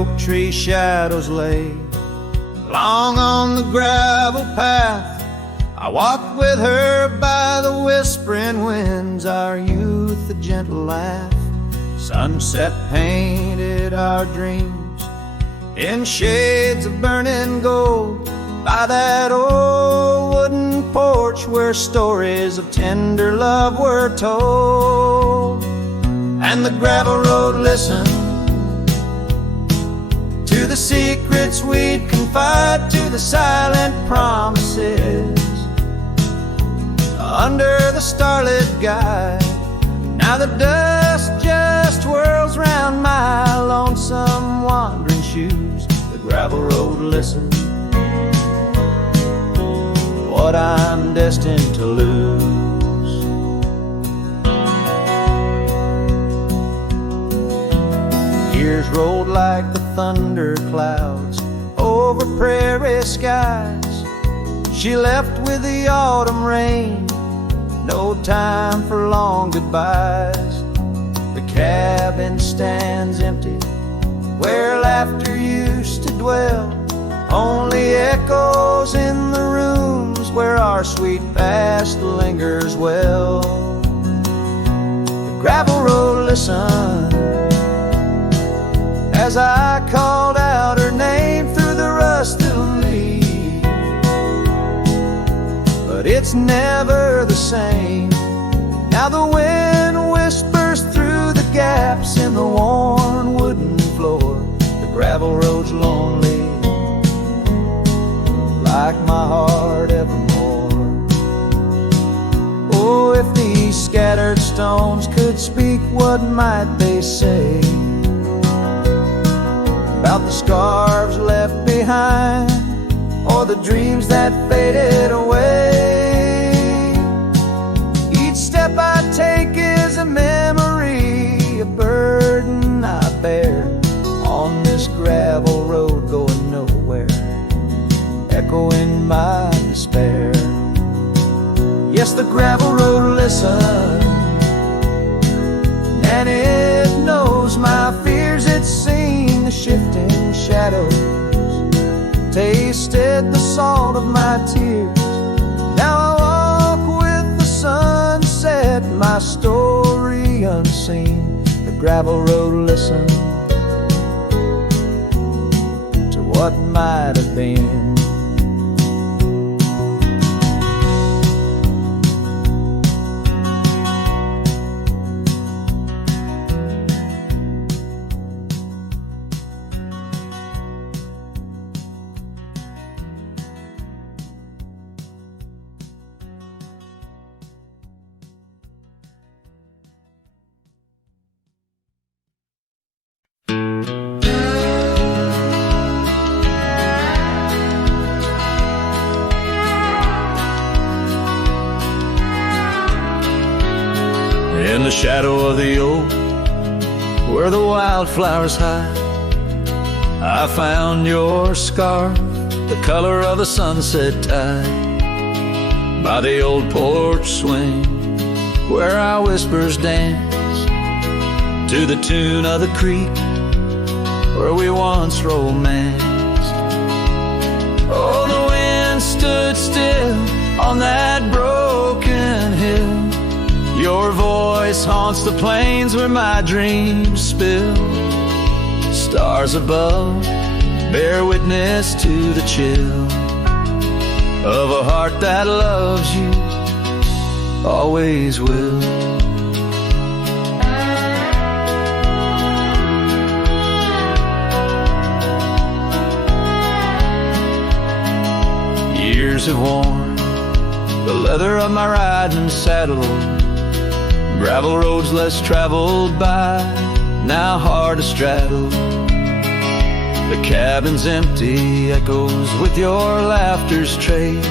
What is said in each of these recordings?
oak tree shadows lay long on the gravel path. I walked with her by the whispering winds, our youth a gentle laugh. Sunset painted our dreams in shades of burning gold by that old wooden porch where stories of tender love were told. And the gravel road listened to the secrets we'd confide, to the silent promises under the starlit guide. Now the dust just whirls round my lonesome wandering shoes. The gravel road listens what I'm destined to lose. Years rolled like the thunder clouds over prairie skies. She left with the autumn rain, no time for long goodbyes. The cabin stands empty where laughter used to dwell, only echoes in the rooms where our sweet past lingers well. The gravel road listened as I called out her name through the rusted leaves, but it's never the same. Now the wind whispers through the gaps in the worn wooden floor. The gravel road's lonely like my heart evermore. Oh, if these scattered stones could speak, what might they say about the scars left behind, or the dreams that faded away? Each step I take is a memory, a burden I bear on this gravel road going nowhere, echoing my despair. Yes, the gravel road listens, and it knows my fears. It's seen the shifting shadows, tasted the salt of my tears. Now I walk with the sunset, my story unseen. The gravel road listens to what might have been. In the shadow of the oak, where the wildflowers hide, I found your scarf, the color of the sunset tide. By the old porch swing, where our whispers dance, to the tune of the creek, where we once romanced. Oh, the wind stood still on that broken hill. Your voice haunts the plains where my dreams spill. Stars above bear witness to the chill of a heart that loves you, always will. Years have worn the leather of my riding saddle, gravel roads less traveled by, now hard to straddle. The cabin's empty, echoes with your laughter's trace.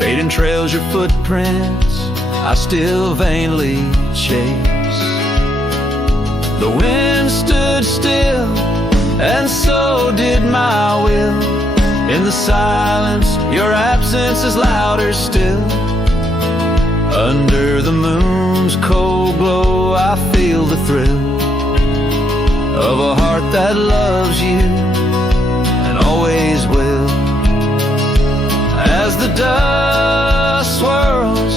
Fading trails, your footprints, I still vainly chase. The wind stood still, and so did my will. In the silence, your absence is louder still. Under the moon's cold glow, I feel the thrill of a heart that loves you and always will. As the dust swirls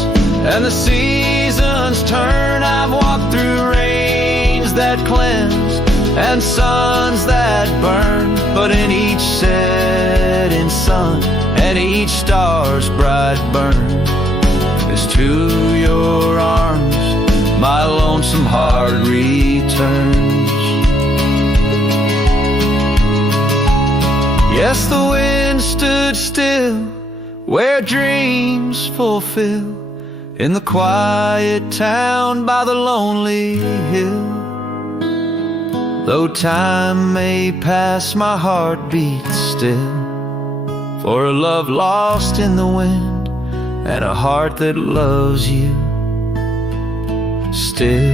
and the seasons turn, I've walked through rains that cleanse and suns that burn, but in each setting sun and each star's bright burn is to your arms my lonesome heart returns. Yes, the wind stood still where dreams fulfill, in the quiet town by the lonely hill. Though time may pass, my heart beats still, for a love lost in the wind and a heart that loves you still.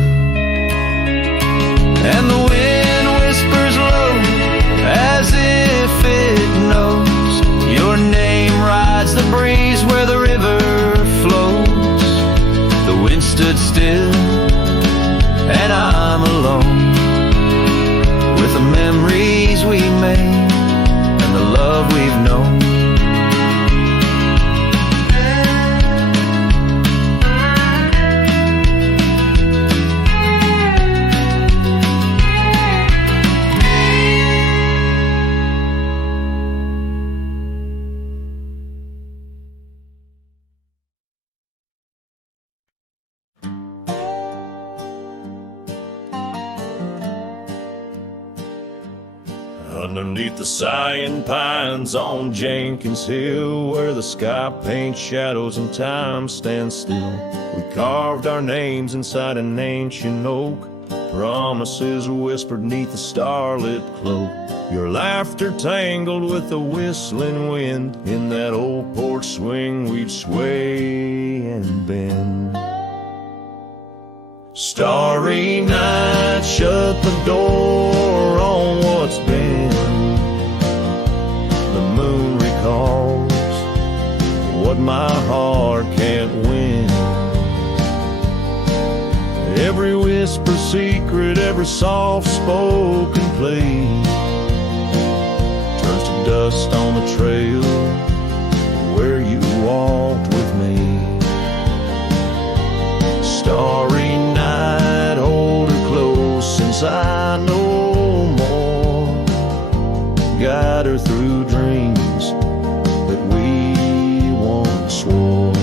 And the wind whispers low as if it knows your name rides the breeze where the river flows. The wind stood still and I'm alone with the memories we made and the love we've known. Underneath the sighing pines on Jenkins Hill, where the sky paints shadows and time stands still, we carved our names inside an ancient oak, promises whispered neath the starlit cloak. Your laughter tangled with the whistling wind, in that old porch swing we'd sway and bend. Starry night, shut the door on what's been. The moon recalls what my heart can't win. Every whisper secret, every soft-spoken plea turns to dust on the trail where you walked with me. Starry night, hold her close since I know more. Guide her through dreams that we once swore.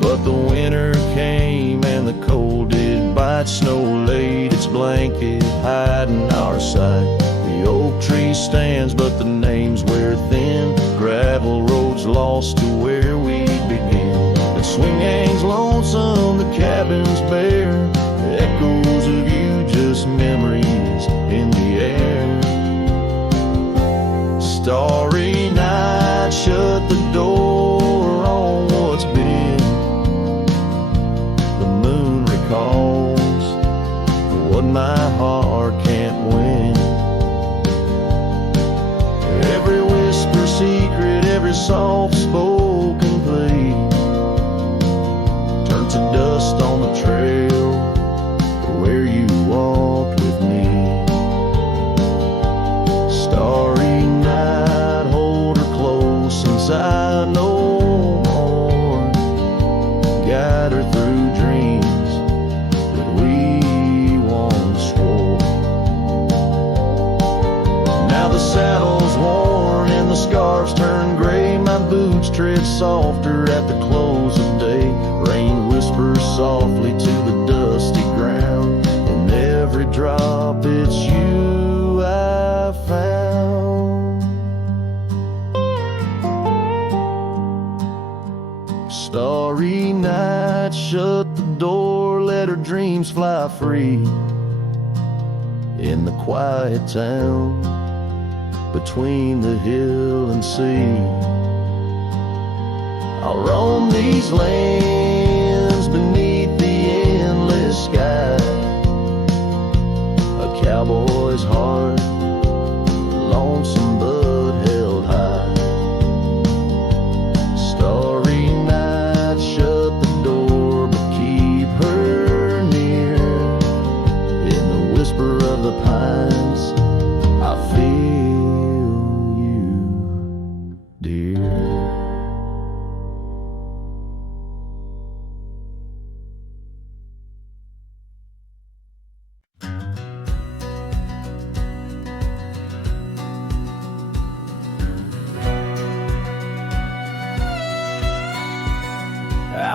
But the winter came and the cold did bite. Snow laid its blanket hiding our sight. The oak tree stands but the names wear thin. Gravel roads lost to where we begin. The swing hangs lonesome, the cabin's bare. Echoes of you, just memories in the air. Starry night, shut the door on what's been. The moon recalls what my heart can't win. Every whisper secret, every soft-spoken plea turns to dust on the trail where you walked with me. Starry night, hold her close since I know more. Guide her through dreams that we once swore. Now the saddle's worn and the scarves turn gray. My boots tread softer at the close of day. Rain whispers softly to the dusty ground. In every drop it's you I found. Starry night, shut the door, let her dreams fly free. In the quiet town between the hill and sea, I'll roam these lands beneath the endless sky. A cowboy's heart, lonesome but held high. Starry night, shut the door but keep her near. In the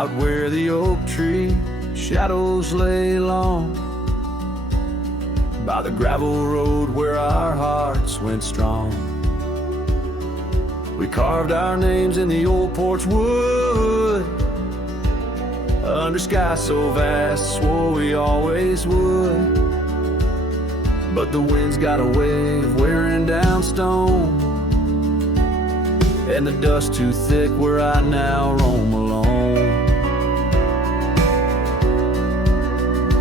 Out where the oak tree shadows lay long, by the gravel road where our hearts went strong. We carved our names in the old porch wood, under sky so vast, swore we always would. But the wind's got a way of wearing down stone, and the dust too thick where I now roam alone.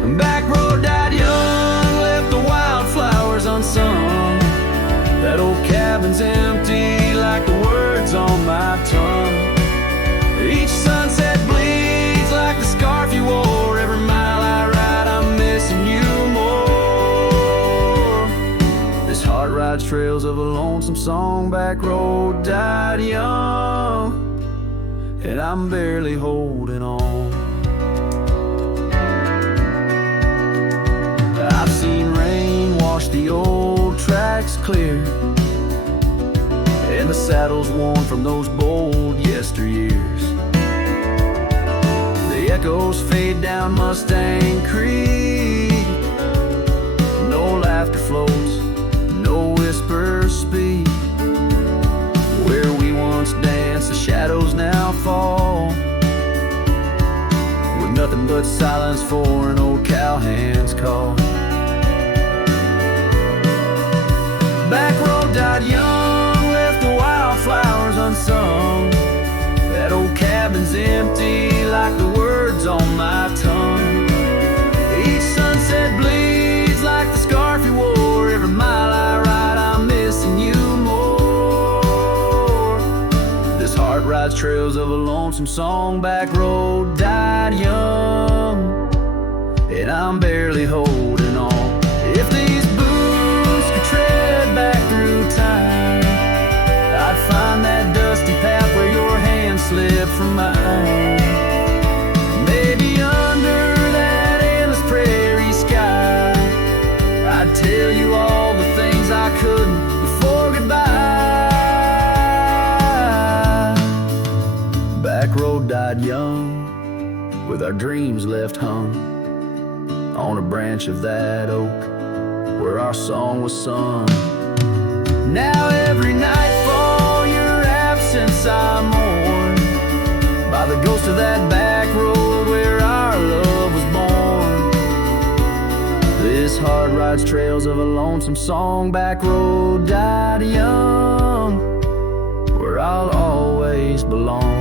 The back road died young, left the wildflowers unsung. That old cabin's empty like the words on my tongue. Each sunset bleeds like the scarf you wore. Every mile I ride, I'm missing you more. This heart rides trails of a lonesome song. Back road died young, and I'm barely holding on. I've seen rain wash the old tracks clear, and the saddles worn from those bold yesteryears. The echoes fade down Mustang Creek. No laughter floats, no whispers speak. Where we once danced, the shadows now fall, with nothing but silence for an old cowhand's call. Back road died young, left the wildflowers unsung. That old cabin's empty like the words on my tongue. Each sunset bleeds like the scarf you wore. Every mile I ride, I'm missing you more. This heart rides trails of a lonesome song. Back road died young, and I'm barely holding on. If these boots could tread back through time, I'd find that dusty path where your hand slipped from mine. Maybe under that endless prairie sky, I'd tell you all the things I couldn't before goodbye. Back road died young, with our dreams left hung on a branch of that oak where our song was sung. Now every nightfall your absence I mourn, by the ghost of that back road where our love was born. This heart rides trails of a lonesome song. Back road died young, where I'll always belong.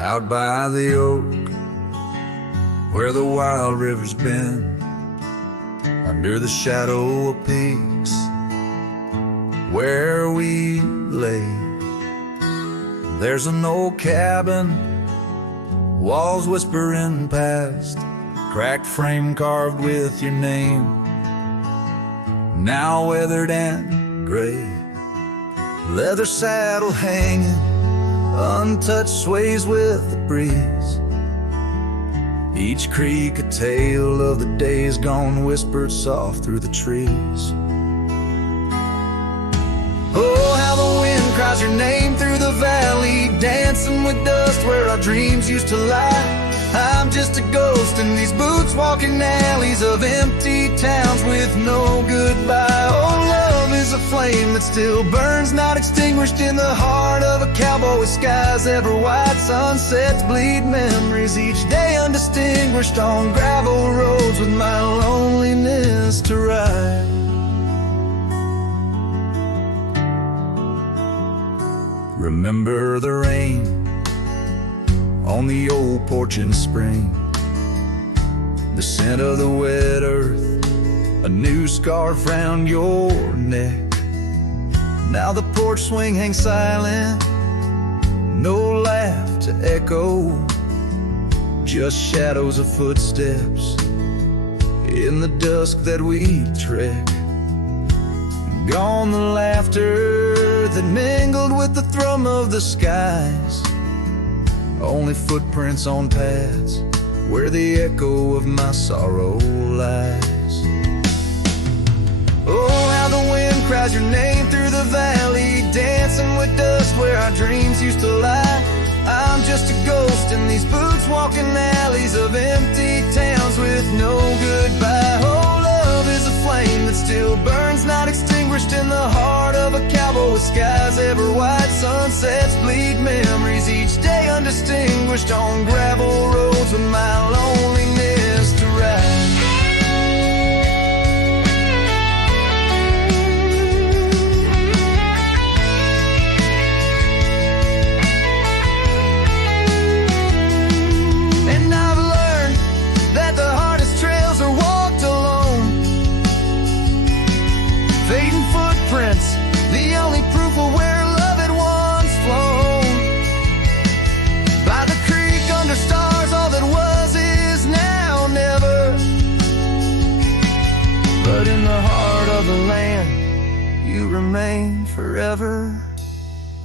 Out by the oak, where the wild river's been, under the shadow of peaks, where we lay, there's an old cabin, walls whispering past, cracked frame carved with your name, now weathered and gray, leather saddle hanging, untouched sways with the breeze. Each creak a tale of the days gone, whispered soft through the trees. Oh, how the wind cries your name through the valley, dancing with dust where our dreams used to lie. I'm just a ghost in these boots, walking alleys of empty towns with no goodbye. Oh, love is a flame that still burns, not extinguished in the heart of a cowboy with skies ever white. Sunsets bleed memories each day undistinguished on gravel roads with my loneliness to ride. Remember the rain on the old porch in spring, the scent of the wet earth, a new scarf round your neck. Now the porch swing hangs silent, no laugh to echo, just shadows of footsteps in the dusk that we trek. Gone the laughter that mingled with the thrum of the skies. Only footprints on paths where the echo of my sorrow lies. Oh, how the wind cries your name through the valley, dancing with dust where our dreams used to lie. I'm just a ghost in these boots, walking alleys of empty towns with no goodbye. Oh, love is a flame that still burns, not extinguished in the heart of a cowboy with skies ever white. Sunsets bleed memories each day undistinguished on gravel roads with my loneliness to ride. The only proof of where love had once flown. By the creek under stars, all that was is now never. But in the heart of the land, you remain forever.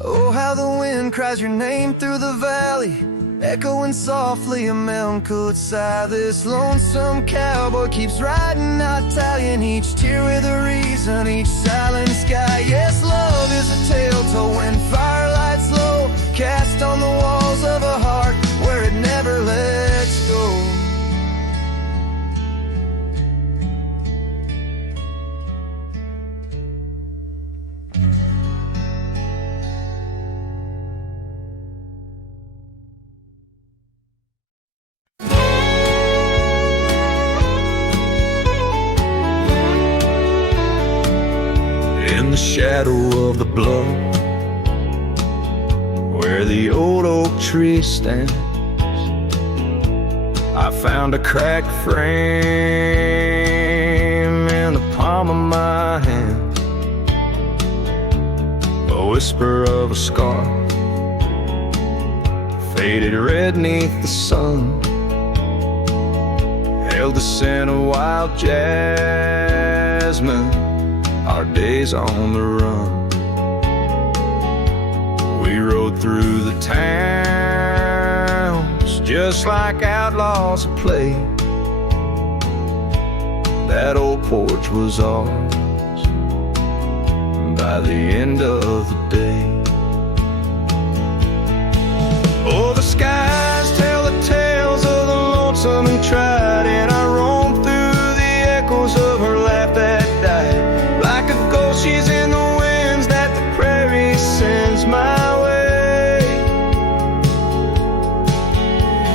Oh, how the wind cries your name through the valley, echoing softly a melancholy sigh. This lonesome cowboy keeps riding, not tallying each tear with a reason, each silent sky. Yes, love is a tale told when firelights low, cast on the walls of a heart where it never lets go. In the shadow of the bluff, where the old oak tree stands, I found a cracked frame in the palm of my hand, a whisper of a scar, faded red neath the sun, held the scent of wild jasmine, our days on the run. We rode through the towns just like outlaws at play. That old porch was ours by the end of the day. Oh, the skies tell the tales of the lonesome and tried, and I roamed through the echoes of her laugh that died. Like a ghost, she's in the winds that the prairie sends my way.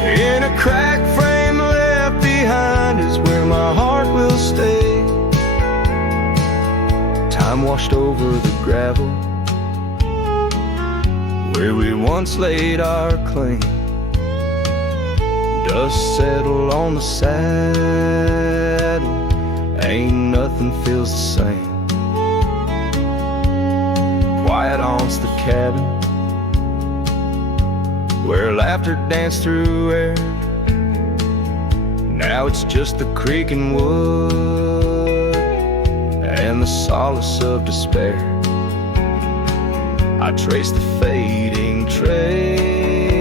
In a cracked frame left behind is where my heart will stay. Time washed over the gravel where we once laid our claim. Dust settled on the saddle, ain't nothing feels the same. Quiet haunts the cabin where laughter danced through air. Now it's just the creaking wood and the solace of despair. I trace the fading trails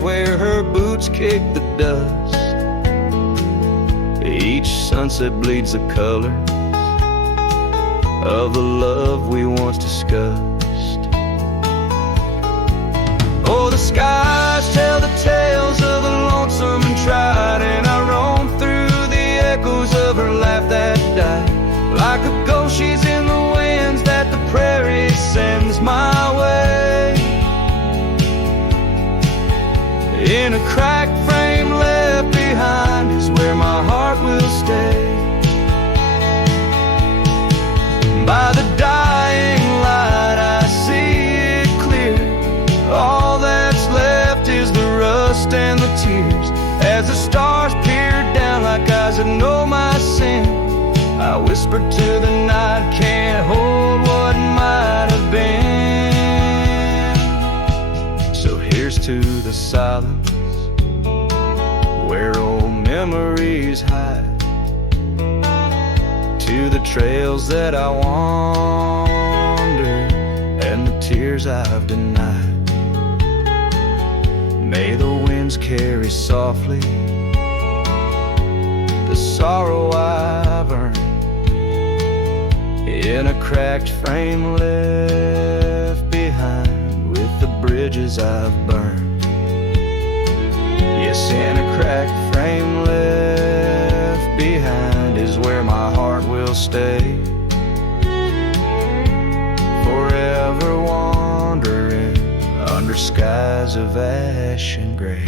where her boots kick the dust. Each sunset bleeds the color of the love we once discussed. Oh, the skies tell the tales of the lonesome and tried, and I roam through the echoes of her laugh that died. Like a ghost, she's in the winds that the prairie sends my way. In a cracked frame left behind is where my heart will stay. By the dying light I see it clear. All that's left is the rust and the tears. As the stars peered down like eyes that know my sin, I whispered to the night, can't hold what might have been. So here's to the silence where old memories hide, to the trails that I wander and the tears I've denied. May the winds carry softly the sorrow I've earned in a cracked frame left behind with the bridges I've burned. Yes, in a cracked frame left behind is where my heart will stay, forever wandering under skies of ash and gray.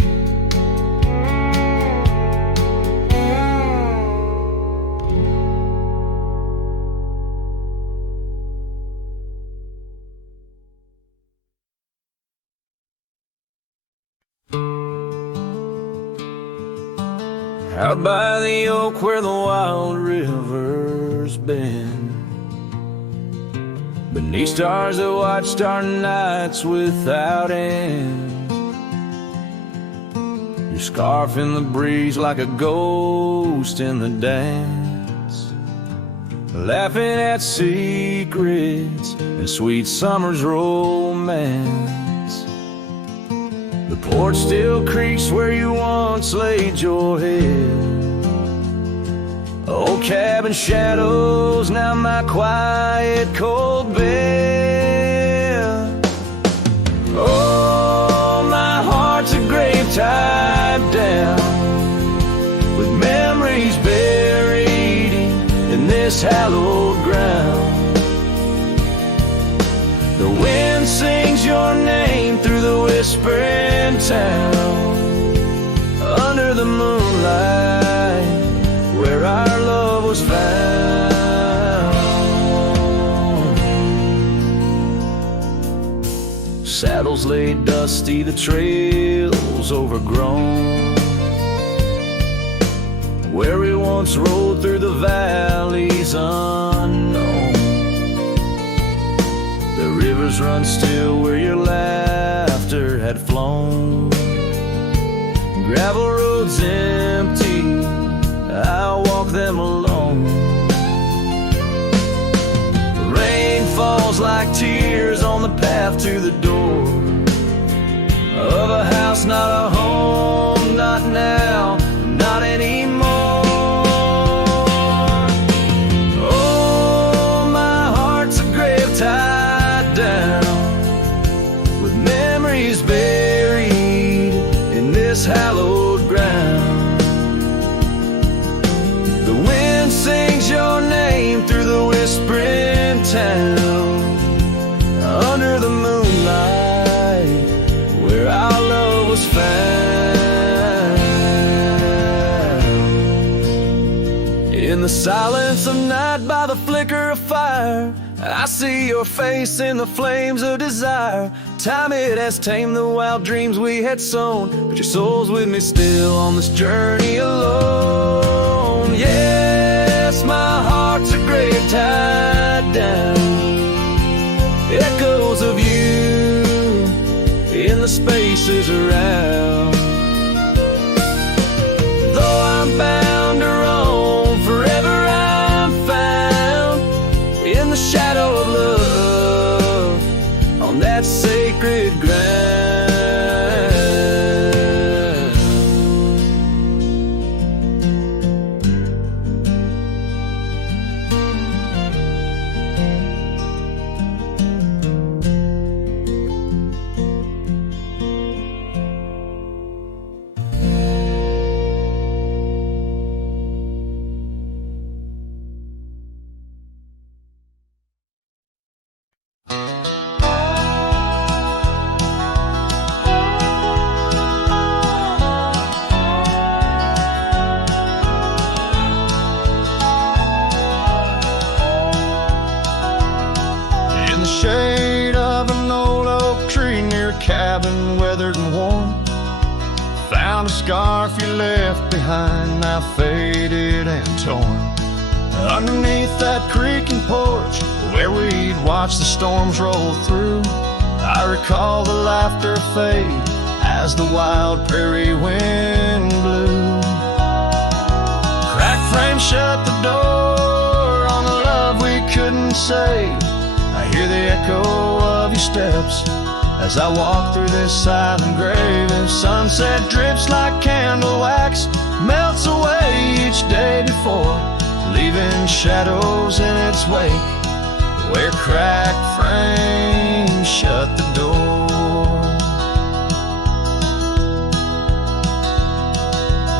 Out by the oak where the wild river's been, beneath stars that watched our nights without end, your scarf in the breeze like a ghost in the dance, laughing at secrets and sweet summer's romance. The porch still creaks where you once laid your head. Old cabin shadows, now my quiet cold bed. Oh, my heart's a grave tied down with memories buried in this hallowed ground. The wind sings your name through the whispering town, under the moonlight where our love was found. Saddles laid dusty, the trails overgrown, where we once rode through the valleys unknown. The rivers run still where your laughter had flown. Gravel roads empty, I'll walk them alone. Rain falls like tears on the path to the door of a house, not a home, not now, not anymore. Oh, my heart's a grave tied down with memories buried in this hallowed ground. The wind sings your name through the whispering town, under the moonlight where our love was found. In the silence of night by the flicker of fire, I see your face in the flames of desire. Time it has tamed the wild dreams we had sown, but your soul's with me still on this journey alone. Yes, my heart's a grave tied down, echoes of you in the spaces around. Though I'm bound to roam, forever I'm found in the shadow of love on that sacred ground. Shade of an old oak tree near a cabin, weathered and worn. Found a scarf you left behind, now faded and torn. Underneath that creaking porch where we'd watch the storms roll through, I recall the laughter fade as the wild prairie wind blew. Cracked frame shut the door on couldn't say. I hear the echo of your steps as I walk through this silent grave. If sunset drips like candle wax, melts away each day before, leaving shadows in its wake, where cracked frames shut the door.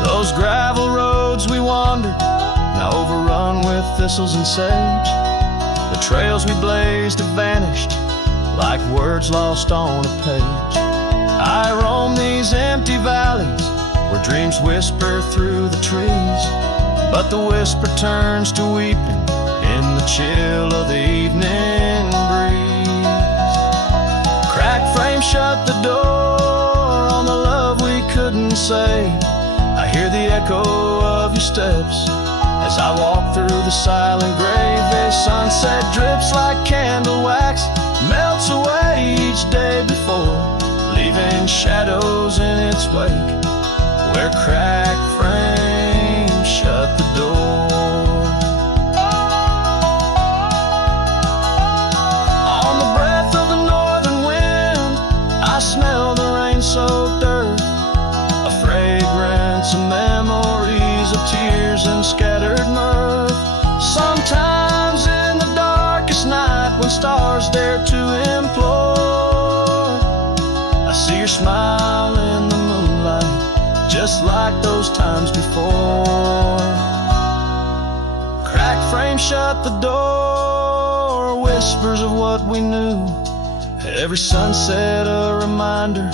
Those gravel roads we wandered, now overrun with thistles and sage. The trails we blazed have vanished like words lost on a page. I roam these empty valleys where dreams whisper through the trees, but the whisper turns to weeping in the chill of the evening breeze. Cracked frames shut the door on the love we couldn't say. I hear the echo of your steps as I walk through the silent grave. A sunset drips like candle wax, melts away each day before, leaving shadows in its wake, where cracked frames shut the door. On the breath of the northern wind, I smell the rain-soaked earth, a fragrance of memories of tears and scattered mirth. Sometimes in the darkest night, when stars dare to implore, I see your smile in the moonlight, just like those times before. Cracked frames shut the door, whispers of what we knew. Every sunset a reminder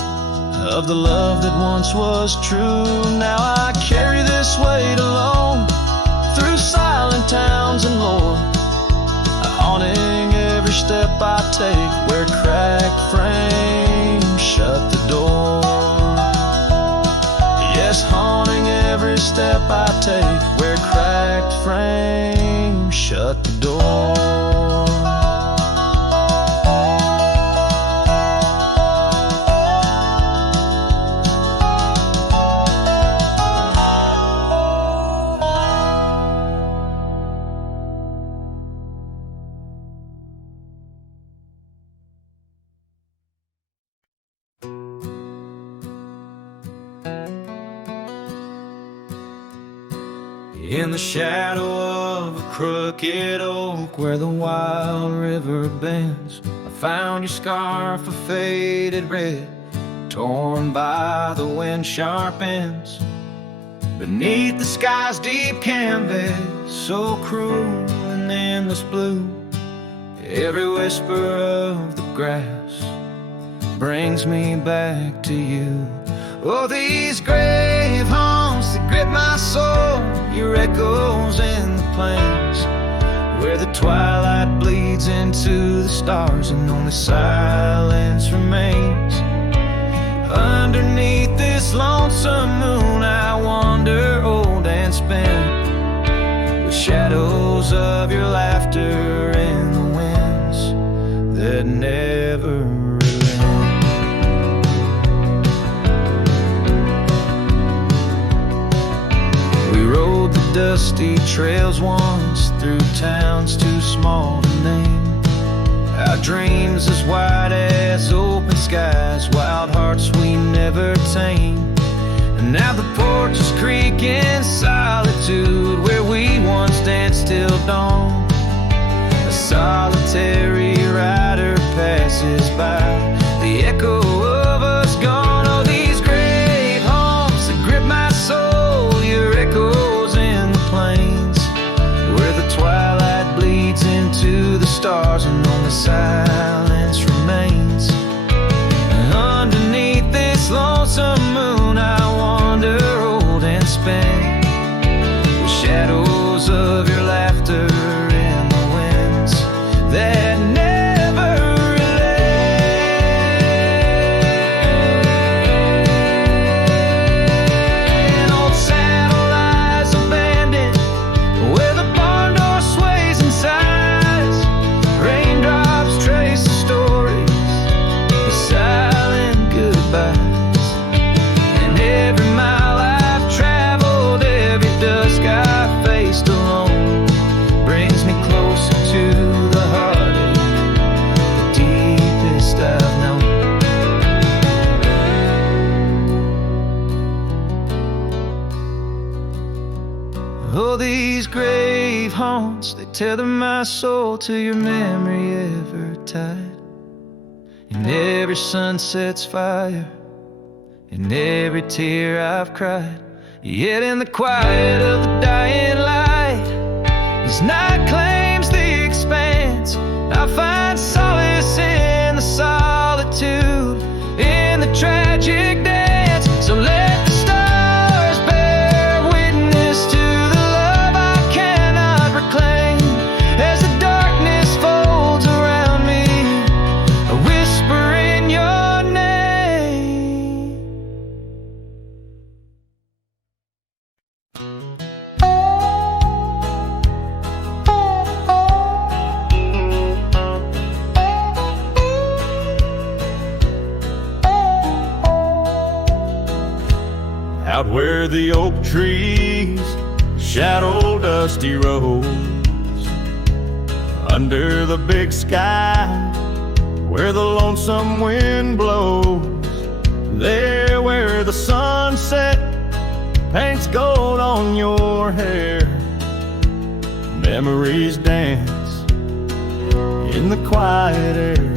of the love that once was true. Now I carry this weight alone through silent towns and lore, haunting every step I take, where cracked frames shut the door. Yes, haunting every step I take, where cracked frames shut the door. In the shadow of a crooked oak where the wild river bends, I found your scarf of faded red, torn by the wind sharp ends. Beneath the sky's deep canvas, so cruel and endless blue, every whisper of the grass brings me back to you. Oh, these grave haunts that grip my soul, your echoes in the plains, where the twilight bleeds into the stars and only silence remains. Underneath this lonesome moon I wander old and spent, with shadows of your laughter in the winds that never relent. We rode the dusty trails once through towns too small to name, our dreams as wide as open skies, wild hearts we never tame. And now the porches creak in solitude, where we once danced till dawn. A solitary rider passes by, the echo of us gone. Oh, these grave haunts that grip my soul, your echoes in the plains, where the twilight bleeds into the stars and only silence remains. And underneath this lonesome moon I wander old and spent, with shadows of your laughter in the winds that never relent. Old saddle lies abandoned, where the barn door sways and sighs, raindrops trail Oh, these grave haunts, they tether my soul to your memory ever tied. In every sunset's fire, in every tear I've cried. Yet in the quiet of the dying light, as night claims the expanse, I find solace in the solitude, in the tragic dance. So let the stars bear witness to the love I cannot reclaim. As the darkness folds around me, a whisper in your name. Out where the oak trees shadow dusty roads, under the big sky where the lonesome wind blows, there where the sunset paints gold on your hair, memories dance in the quiet air.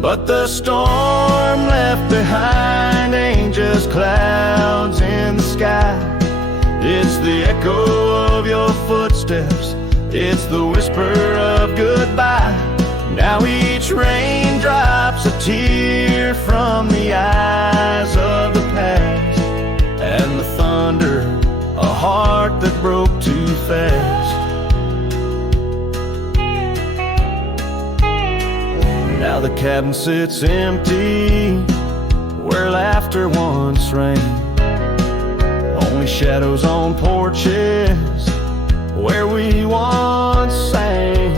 But the storm left behind ain't just clouds in the sky. It's the echo of your footsteps, it's the whisper of goodbye. Now each raindrop's a tear from the eyes of the past, and the thunder, a heart that broke too fast. Now the cabin sits empty, where laughter once rang. Only shadows on porches, where we once sang.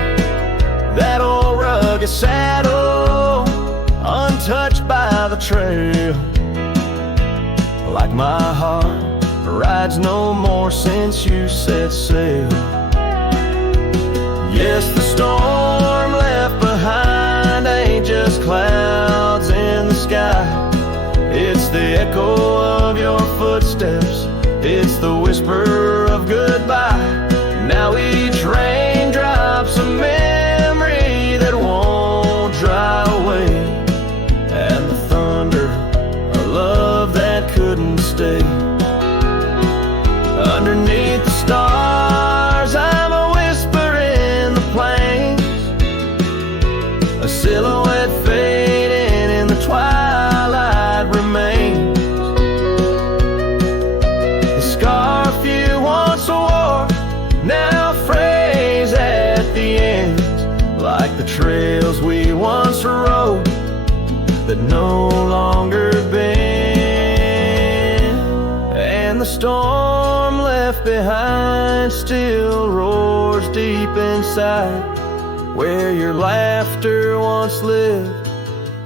That old rugged saddle, untouched by the trail. Like my heart, rides no more since you set sail. Yes, the storm left behind ain't just clouds in the sky. It's the echo of your footsteps, it's the whisper of goodbye. Now each raindrop's a memory that won't dry away, and the thunder, a love that couldn't stay. Underneath the stars, I'm a whisper in the plains, a silhouette fading in the twilight remains. The scarf you once wore now frays at the ends, like the trails we once rode that no longer bend. And the storm left behind still roars deep inside, where your laughter once lived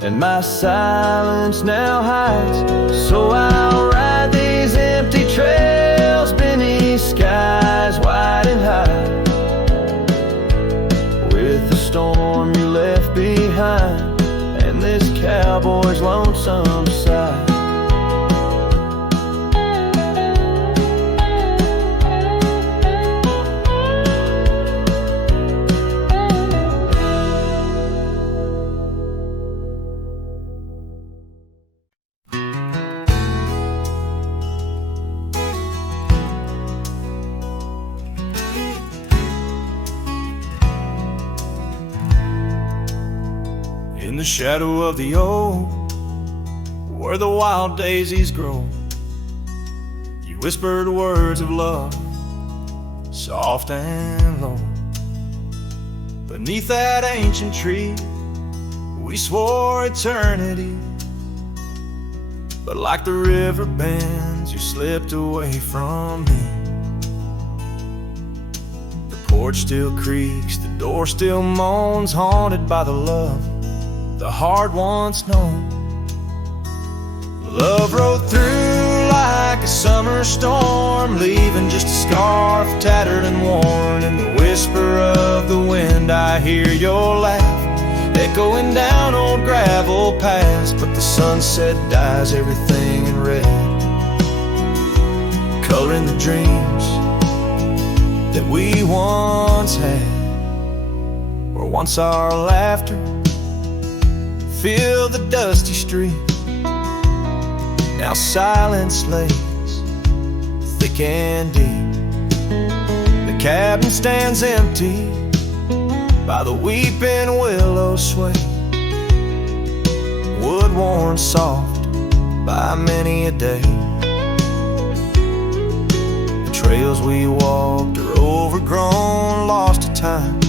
and my silence now hides. So I'll ride these empty trails beneath skies wide and high, with the storm you left behind and this cowboy's lonesome sigh. In the shadow of the oak, where the wild daisies grow, you whispered words of love, soft and low. Beneath that ancient tree, we swore eternity, but like the river bends, you slipped away from me. The porch still creaks, the door still moans, haunted by the love the heart once known. Love rode through like a summer storm, leaving just a scarf tattered and worn. In the whisper of the wind I hear your laugh, echoing down old gravel paths. But the sunset dyes everything in red. coloring the dreams that we once had, where once our laughter filled the dusty street. Now silence lays thick and deep. The cabin stands empty by the weeping willow sway, wood worn soft by many a day. The trails we walked are overgrown, lost to time,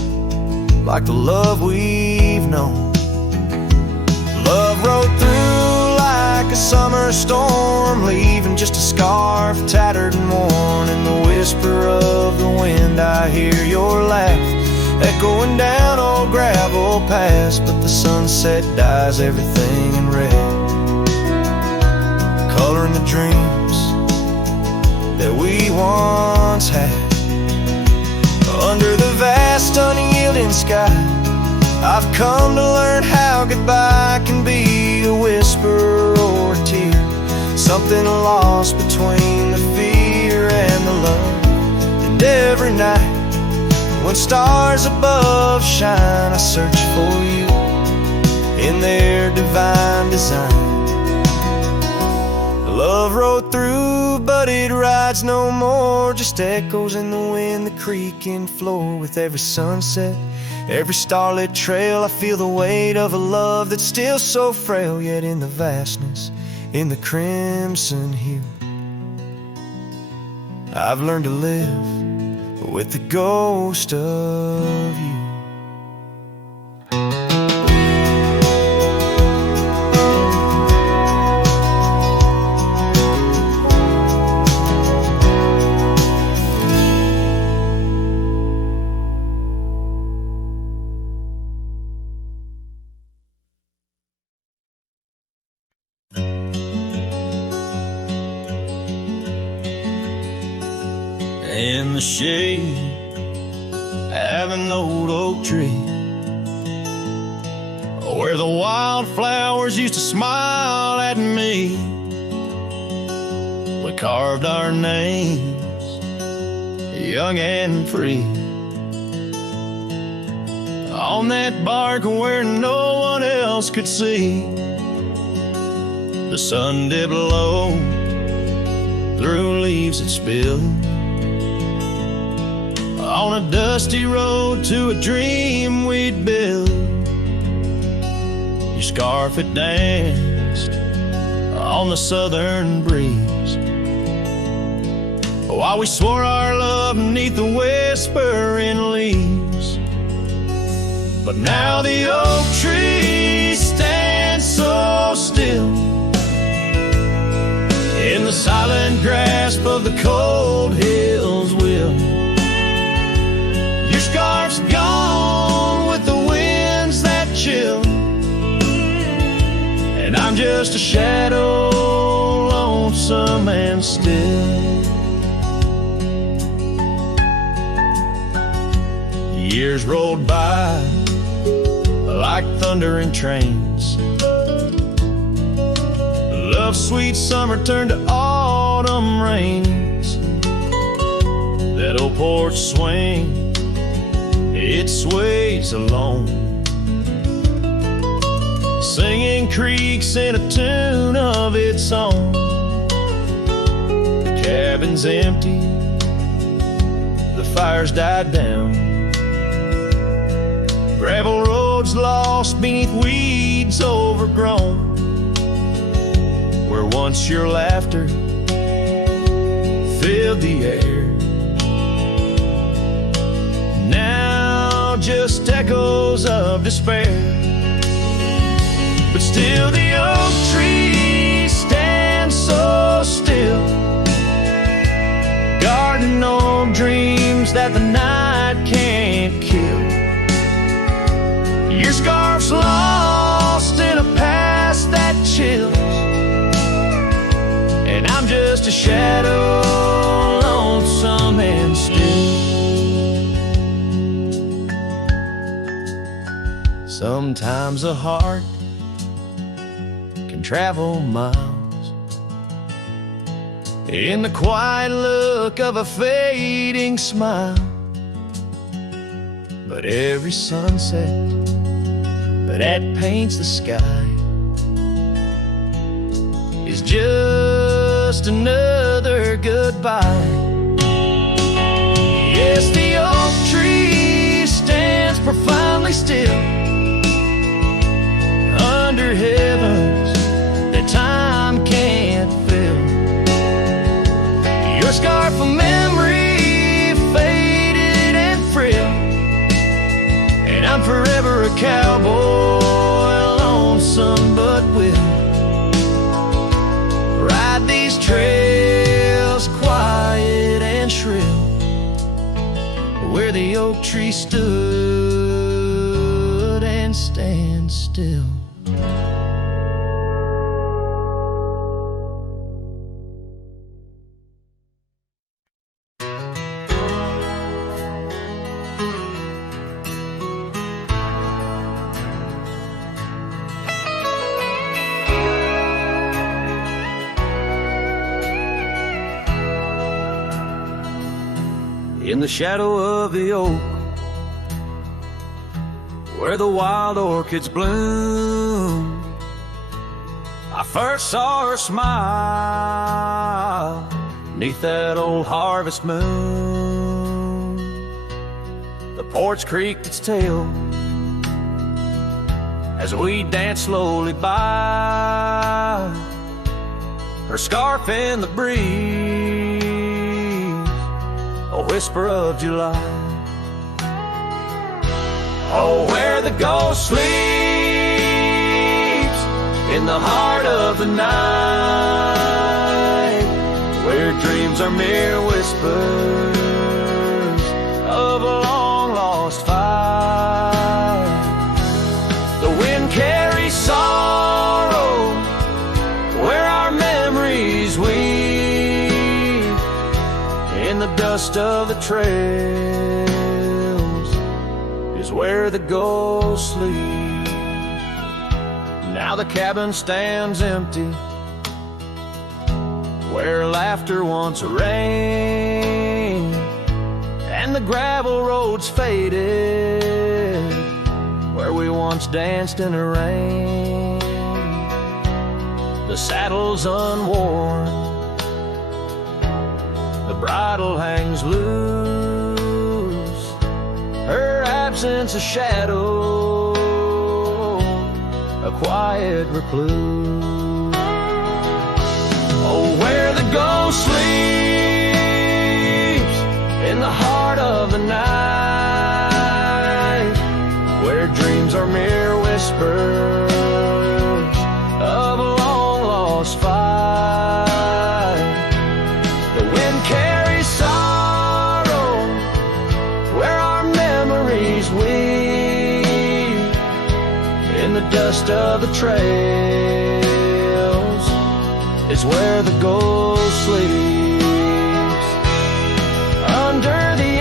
like the love we've known. Love rode through like a summer storm, leaving just a scarf tattered and worn. In the whisper of the wind I hear your laugh echoing down old gravel paths, but the sunset dyes everything in red, coloring the dreams that we once had. Under the vast unyielding sky, I've come to learn how goodbye can be a whisper or a tear, something lost between the fear and the love. And every night when stars above shine, I search for you in their divine design. Love rode through, but it rides no more, just echoes in the wind, the creaking floor. With every sunset, every starlit trail, I feel the weight of a love that's still so frail, yet in the vastness, in the crimson hue, I've learned to live with the ghost of you. In the shade of an old oak tree, where the wildflowers used to smile at me, we carved our names, young and free, on that bark where no one else could see. The sun dipped low through leaves that spilled on a dusty road to a dream we'd build. Your scarf had danced on the southern breeze, while we swore our love beneath the whispering leaves. But now the oak tree stands so still in the silent grasp of the cold hills will. Your scarf's gone with the winds that chill, and I'm just a shadow, lonesome and still. Years rolled by like thundering trains. Love's sweet summer turned to autumn rains. That old porch swing, it sways alone, singing creaks in a tune of its own. The cabin's empty, the fire's died down, gravel roads lost beneath weeds overgrown, where once your laughter filled the air, now just echoes of despair. But still the oak tree stands so still, guarding old dreams that the night can't kill. Your scarf's lost in a past that chills, and I'm just a shadow, lonesome and still. Sometimes a heart can travel miles in the quiet look of a fading smile. But every sunset that paints the sky is just another goodbye. Yes, the oak tree stands profoundly still under heavens that time can't fill. Your scarf of memory faded and frail, and I'm forever a cowboy, lonesome but will ride these trails quiet and shrill, where the oak tree stood and stands still. In the shadow of the oak, where the wild orchids bloom, I first saw her smile 'neath that old harvest moon. The porch creaked its tail as we danced slowly by, her scarf in the breeze, a whisper of July. Oh, where the ghost sleeps in the heart of the night, where dreams are mere whispers of a long-lost fight. The wind carries sorrow where our memories weave in the dust of the trails is where the ghost sleeps. Now the cabin stands empty where laughter once reigned, and the gravel roads faded where we once danced in the rain. The saddle's unworn, the bridle hangs loose, her absence a shadow, a quiet recluse. Oh, where the ghost sleeps in the heart of the night, where dreams are mere whispers of a long-lost fight. The wind carries sorrow where our memories weave in the dust of the trails is where the ghost sleeps. Under the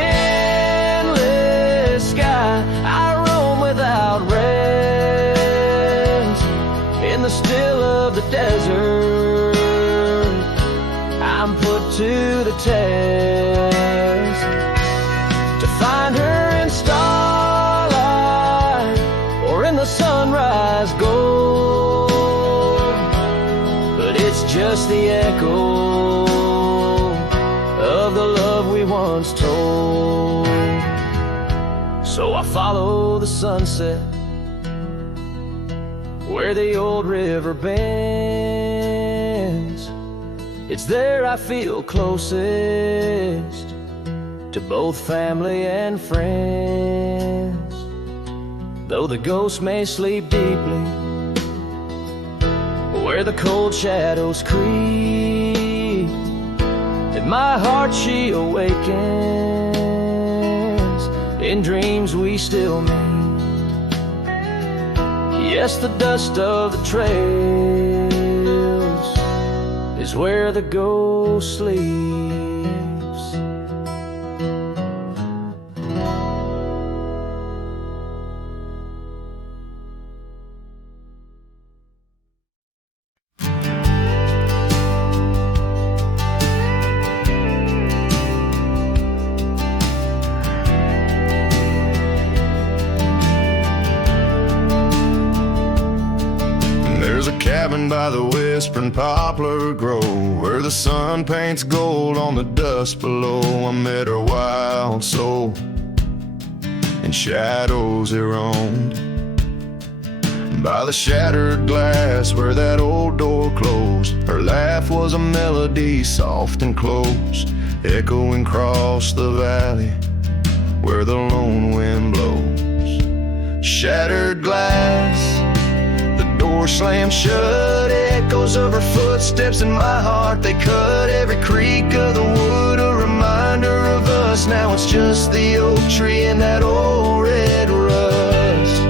endless sky I roam without rest, in the still of the desert I'm put to the test, to find her in starlight or in the sunrise gold. But it's just the echo of the love we once told. So I follow the sunset where the old river bends. It's there I feel closest to both family and friends. Though the ghost may sleep deeply where the cold shadows creep, in my heart she awakens, in dreams we still meet. Yes, the dust of the trails is where the ghost sleeps. cabin by the whispering poplar grove, where the sun paints gold on the dust below. I met her wild soul, in shadows it roamed. By the shattered glass where that old door closed, her laugh was a melody soft and close, echoing across the valley where the lone wind blows. Shattered glass, the door slammed shut, echoes of her footsteps in my heart. They cut every creak of the wood, a reminder of us. Now it's just the oak tree and that old red rust.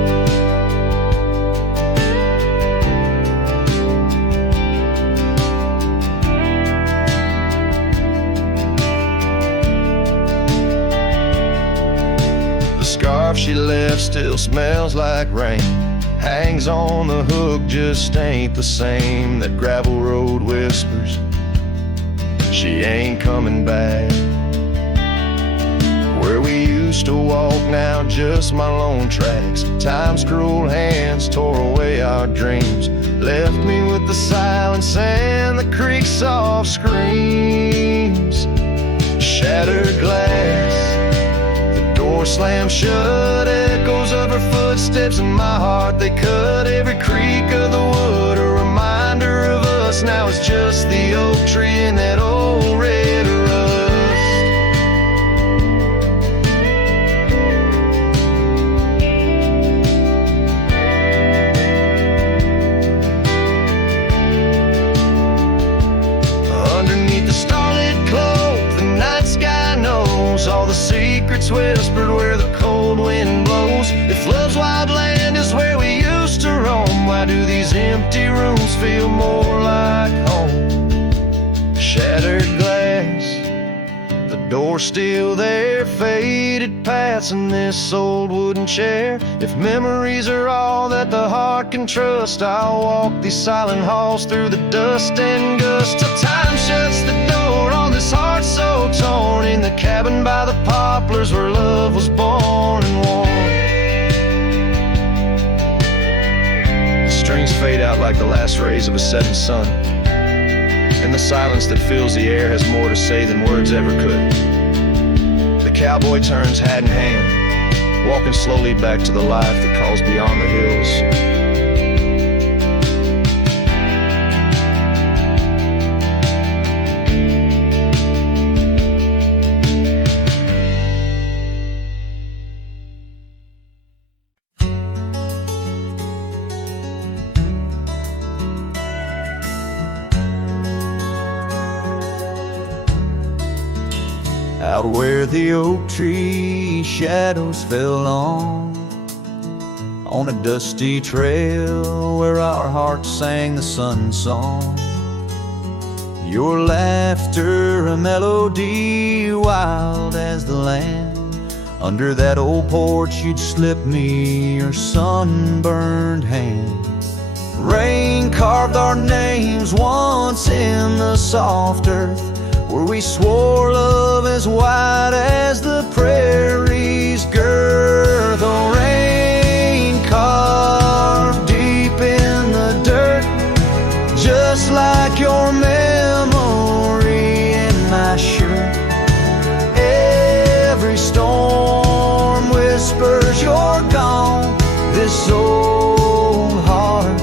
Scarf she left still smells like rain, hangs on the hook, just ain't the same. That gravel road whispers she ain't coming back. Where we used to walk, now just my lone tracks. Time's cruel hands tore away our dreams, left me with the silence and the creek's soft screams. Shattered glass, door slammed shut, echoes of her footsteps in my heart. They cut every creak of the wood, a reminder of us. Now it's just the oak tree and that old red rust. Underneath the starlit cloak, the night sky knows all the secrets whispered where the cold wind blows. If love's wild land is where we used to roam, why do these empty rooms feel more like home? Shattered glass, the door still there, faded paths in this old wooden chair. If memories are all that the heart can trust, I'll walk these silent halls through the dust and gust till time shuts the door on this heart so torn. In the cabin by the poplars where love was born and worn. The strings fade out like the last rays of a setting sun, and the silence that fills the air has more to say than words ever could. The cowboy turns hat in hand, walking slowly back to the life that calls beyond the hills. Out where the oak tree shadows fell on a dusty trail where our hearts sang the sun song. Your laughter a melody wild as the land. Under that old porch you'd slip me your sunburned hand. Rain carved our names once in the soft earth, where we swore love as wide as the prairie's girth. Oh, rain carved deep in the dirt, just like your memory in my shirt. Every storm whispers you're gone. This old heart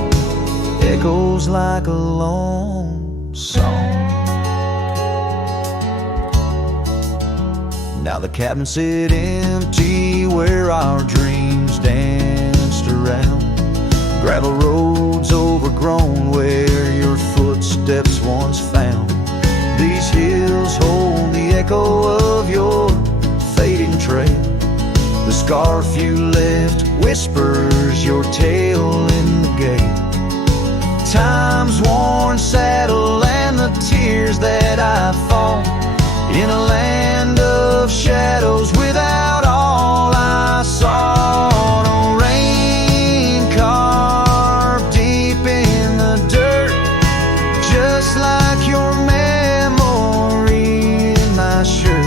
echoes like a lone song. Now the cabin sit empty where our dreams danced around. Gravel roads overgrown where your footsteps once found. These hills hold the echo of your fading trail. The scarf you left whispers your tale in the gate. Time's worn saddle and the tears that I fought in a land of shadows without all I saw. No rain carved deep in the dirt, just like your memory in my shirt.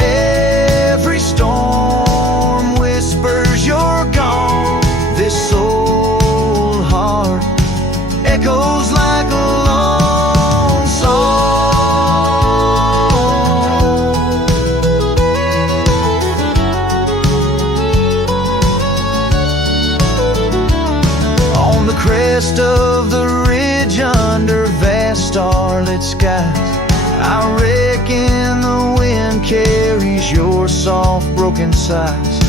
Every storm whispers you're gone. This old heart off broken sighs.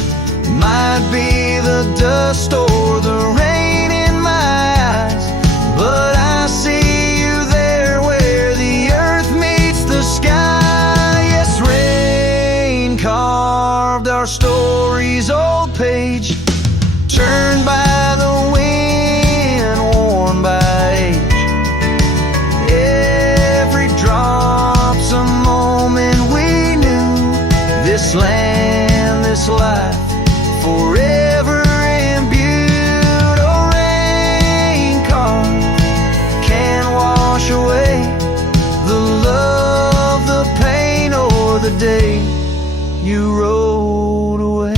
Might be the dust or the rain in my eyes, but I see you there where the earth meets the sky. Yes, rain carved our story's old page, turned by the wind, worn by age. Every drop's a moment we knew. This land, this life, forever imbued. Oh, rain carved can't wash away the love, the pain, or the day you rode away.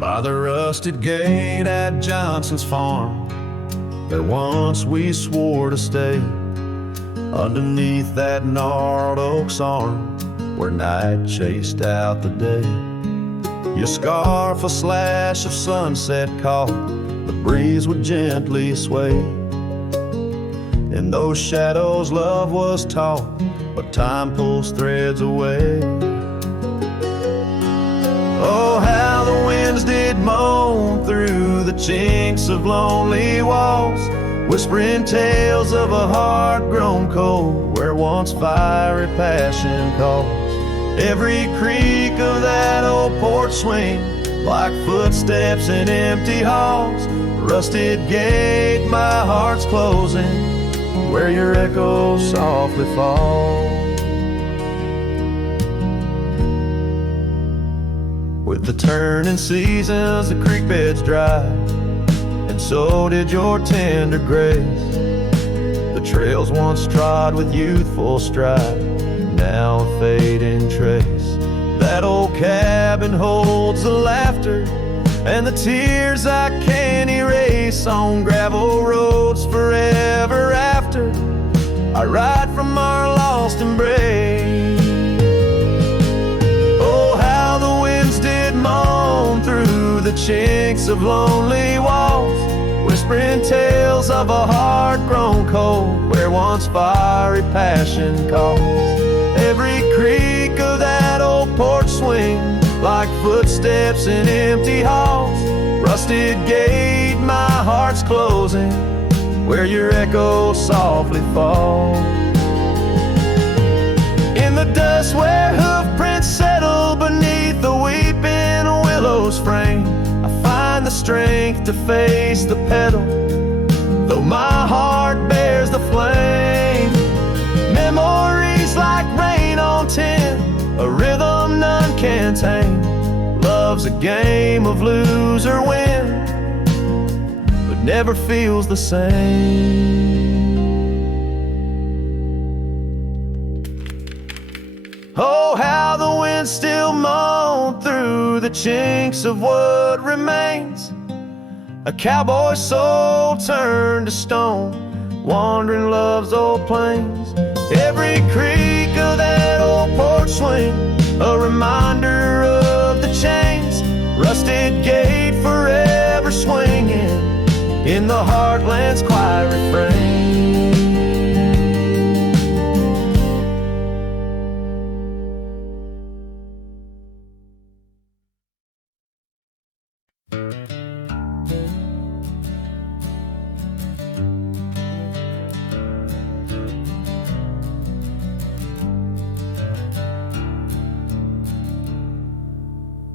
By the rusted gate at Johnson's farm, there once we swore to stay. Underneath that gnarled oak's arm, where night chased out the day. Your scarf a slash of sunset caught, the breeze would gently sway. In those shadows love was taught, but time pulls threads away. Oh, how the winds did moan through the chinks of lonely walls, whispering tales of a heart grown cold, where once fiery passion calls. Every creak of that old porch swing, like footsteps in empty halls. Rusted gate, my heart's closing, where your echo softly falls. With the turning seasons, the creek beds dry, and so did your tender grace. The trails once trod with youthful stride, now a fading trace. That old cabin holds the laughter and the tears I can't erase. On gravel roads forever after, I ride from our lost embrace. Oh, how the winds did moan through the chinks of lonely walls, whispering tales of a heart grown cold, where once fiery passion calls. Every creak of that old porch swing, like footsteps in empty halls. Rusted gate, my heart's closing, where your echo softly falls. In the dust where hoof prints settle beneath the weeping willow's frame, I find the strength to face the pedal, though my heart bears the flame. Memories like rain on tin, a rhythm none can tame. Love's a game of lose or win, but never feels the same. Oh, how the wind still moan through the chinks of what remains. A cowboy soul turned to stone, wandering love's old plains. Every creak of that old porch swing, a reminder of the chains. Rusted gate forever swinging in the heartland's quiet refrain.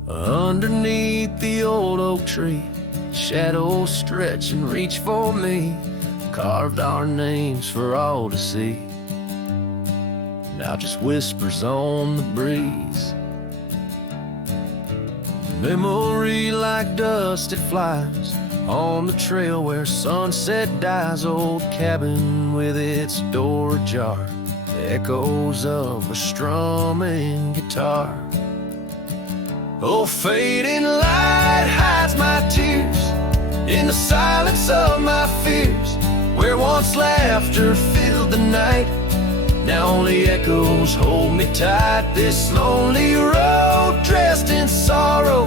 Underneath the old oak tree, shadows stretch and reach for me. Carved our names for all to see, now just whispers on the breeze. Memory like dust, it flies on the trail where sunset dies. Old cabin with its door ajar, the echoes of a strumming guitar. Oh, fading light hides my tears in the silence silence of my fears, where once laughter filled the night, now only echoes hold me tight. This lonely road dressed in sorrow,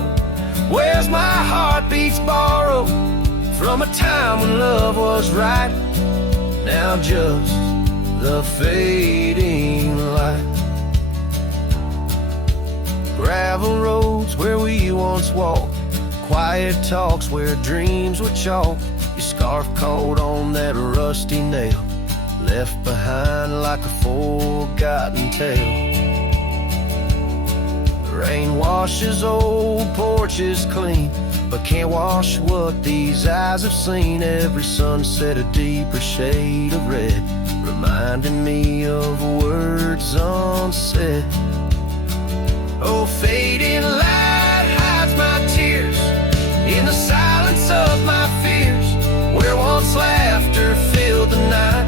where's my heartbeats borrowed from a time when love was right, now just the fading light. Gravel roads where we once walked, quiet talks where dreams were chalked. Your scarf caught on that rusty nail, left behind like a forgotten tale. Rain washes old porches clean, but can't wash what these eyes have seen. Every sunset a deeper shade of red, reminding me of words unsaid. Oh, fading light hides my tears in the silence of my fears, where once laughter filled the night,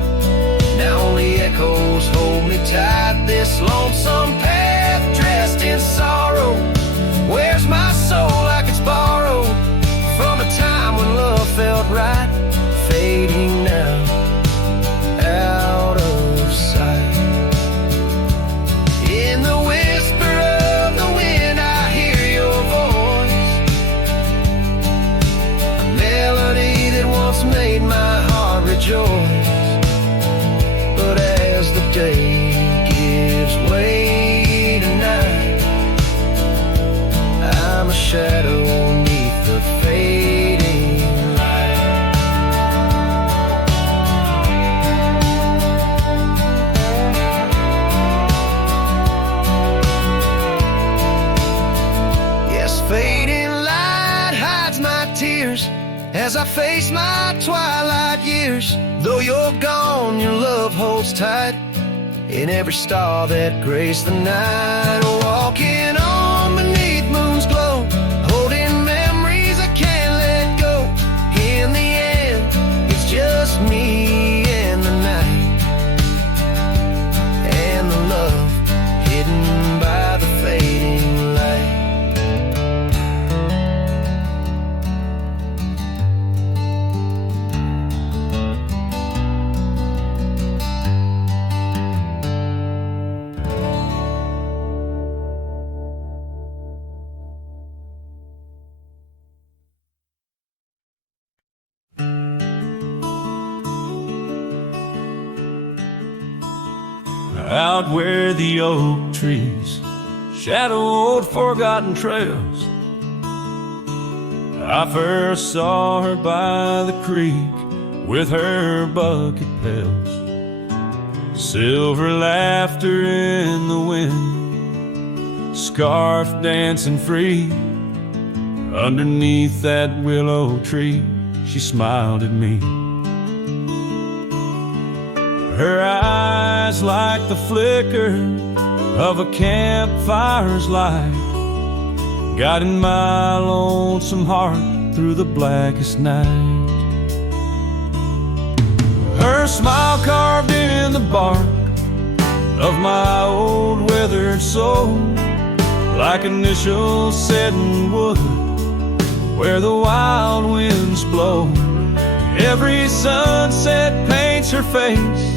now only echoes hold me tight. This lonesome path dressed in sorrow, where's my soul like it's borrowed from a time when love felt right, fading now, out of sight. In the whisper of the wind I hear your voice, a melody that once made my heart rejoice. But as the day gives way to night, I'm a shadow beneath the fading light. Yes, fading light hides my tears as I face my twilight years. Though you're gone, your love holds tight in every star that graced the night. Walking on beneath moon's glow, holding memories I can't let go. In the end, it's just me and the night, and the love hidden by the fading light. Out where the oak trees shadow old forgotten trails, I first saw her by the creek with her bucket pails. Silver laughter in the wind, scarf dancing free. Underneath that willow tree, she smiled at me. Her eyes like the flicker of a campfire's light, guiding my lonesome heart through the blackest night. Her smile carved in the bark of my old weathered soul, like initials set in wood where the wild winds blow. Every sunset paints her face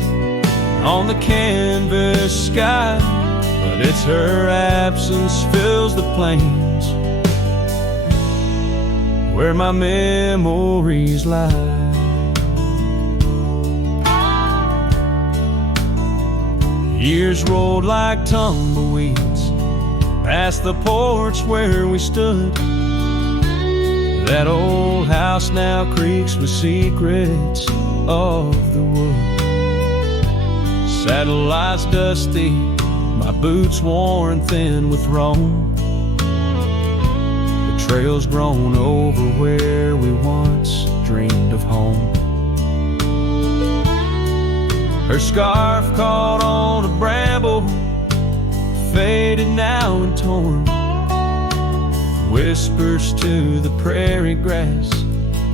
on the canvas sky, but it's her absence fills the plains where my memories lie. Years rolled like tumbleweeds past the porch where we stood. That old house now creaks with secrets of the wood. Satellites dusty, my boots worn thin with Rome. The trail's grown over where we once dreamed of home. Her scarf caught on a bramble, faded now and torn, whispers to the prairie grass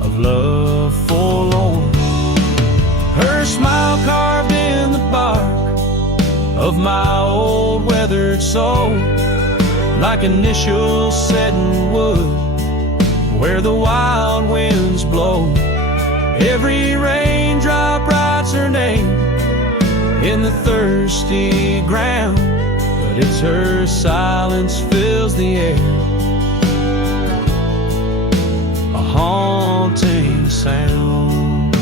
of love forlorn. Her smile carved in the bark of my old weathered soul, like initials set in wood where the wild winds blow. Every raindrop writes her name in the thirsty ground, but it's her silence fills the air, a haunting sound.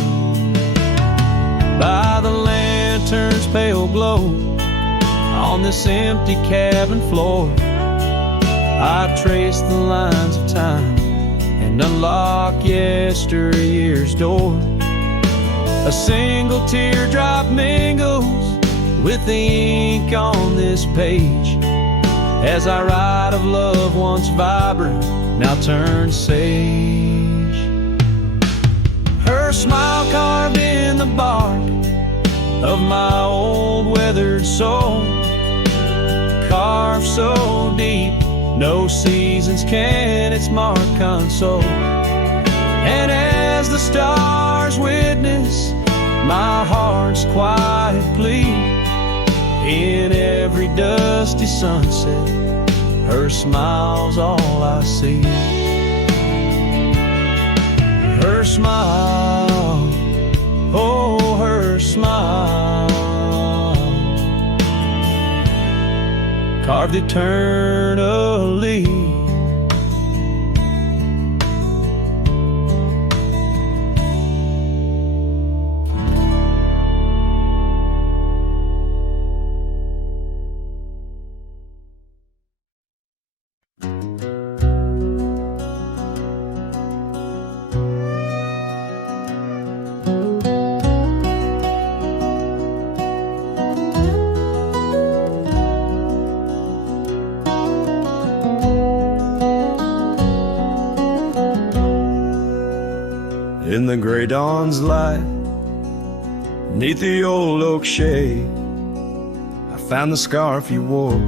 By the lantern's pale glow on this empty cabin floor, I trace the lines of time and unlock yesteryear's door. A single teardrop mingles with the ink on this page as I write of love once vibrant, now turned sage. Her smile carved in the bark of my old weathered soul, carved so deep no seasons can its mark console. And as the stars witness my heart's quiet plea, in every dusty sunset her smile's all I see. Her smile, oh her smile, carved eternally. In the gray dawn's light, neath the old oak shade, I found the scarf you wore,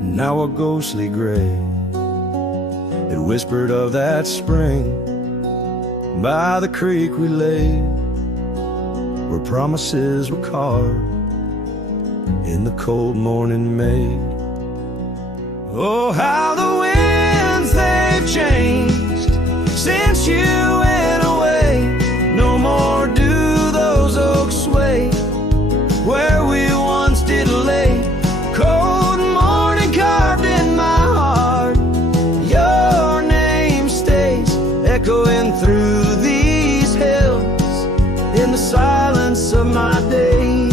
now a ghostly gray. It whispered of that spring by the creek we lay, where promises were carved in the cold morning made. Oh, how the winds they've changed since you went away. No more do those oaks sway where we once did lay. Cold morning carved in my heart, your name stays echoing through these hills in the silence of my days.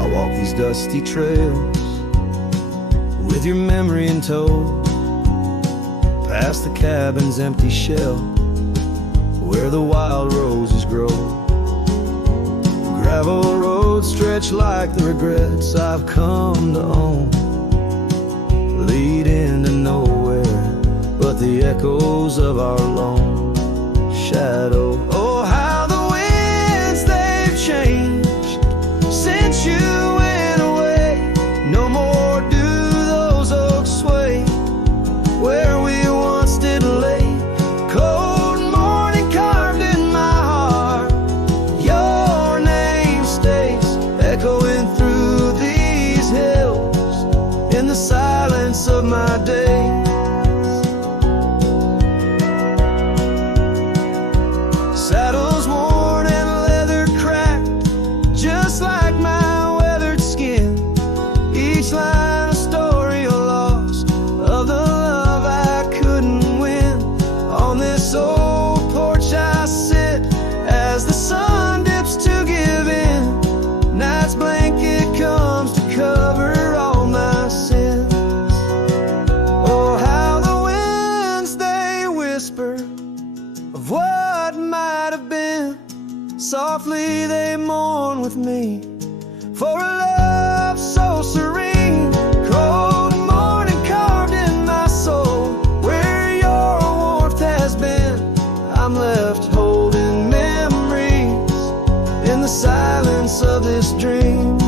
I walk these dusty trails with your memory in tow, past the cabin's empty shell where the wild roses grow. Gravel roads stretch like the regrets I've come to own, lead into nowhere but the echoes of our lone shadow. Oh, how the winds they've changed since you went away. No more do those oaks sway where we once did lay. Cold morning carved in my heart, your name stays echoing through these hills in the silence of my days. Saddles worn and leather cracked, just like my weathered skin. Each line a story of loss, of the love I couldn't win. On this old porch I sit as the sun dips to give in. Night's blanket comes to cover all my sins. Oh, how the winds they whisper of what might have been. Softly they mourn with me for a love so serene. Cold morning carved in my soul where your warmth has been. I'm left holding memories in the silence of this dream.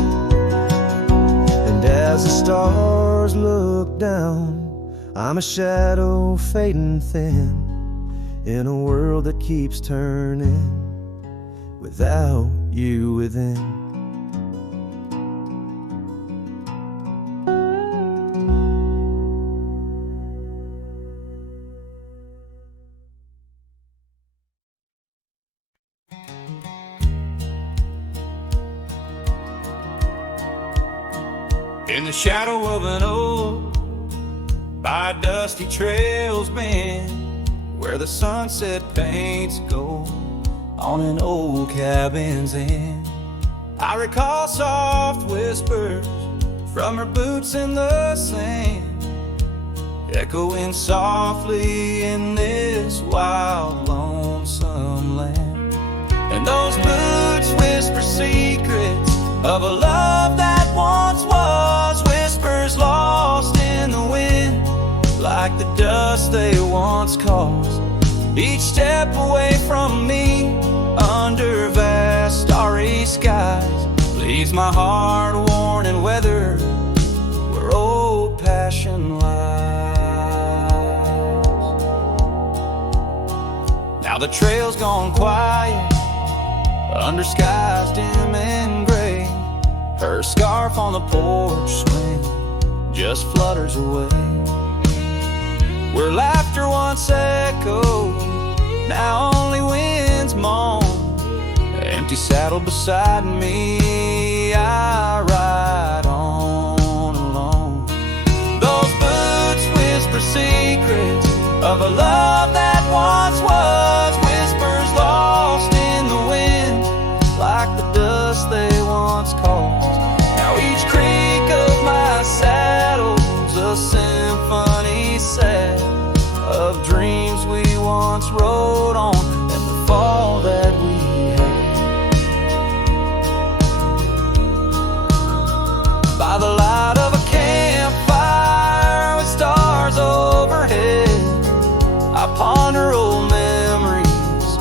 And as the stars look down, I'm a shadow fading thin in a world that keeps turning without you within. In the shadow of an oak, by dusty trails bend, where the sunset paints gold on an old cabin's end, I recall soft whispers from her boots in the sand, echoing softly in this wild, lonesome land. And those boots whisper secrets of a love that once was, whispers lost in the wind, like the dust they once caused. Each step away from me, under vast starry skies, leaves my heart worn and weathered where old passion lies. Now the trail's gone quiet, under skies dim and gray. Her scarf on the porch swing just flutters away. Where laughter once echoed, now only winds moan. Empty saddle beside me, I ride on alone. Those boots whisper secrets of a love that once was, whispers lost in the wind, like the dust they once caused. Now each creak of my saddle's a symphony set of dreams we once rode on, and the fall that we had. By the light of a campfire with stars overhead, I ponder old memories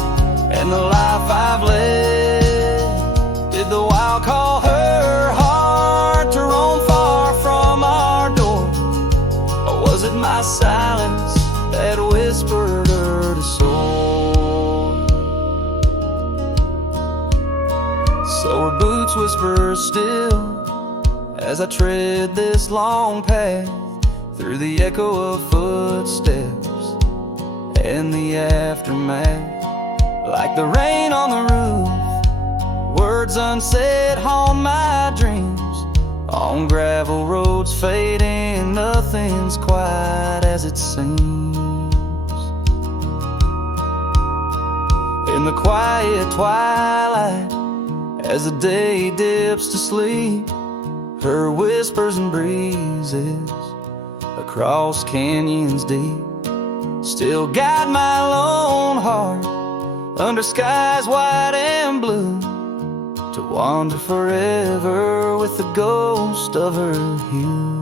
and the life I've led. Did the wild call her heart to roam far from our door, or was it my silence that whispered her to soar? So her boots whisper still as I tread this long path through the echo of footsteps and the aftermath. Like the rain on the roof, words unsaid haunt my dreams. On gravel roads fading, nothing's quite as it seems. In the quiet twilight, as the day dips to sleep, her whispers and breezes across canyons deep still guide my lone heart under skies white and blue, to wander forever with the ghost of her hue.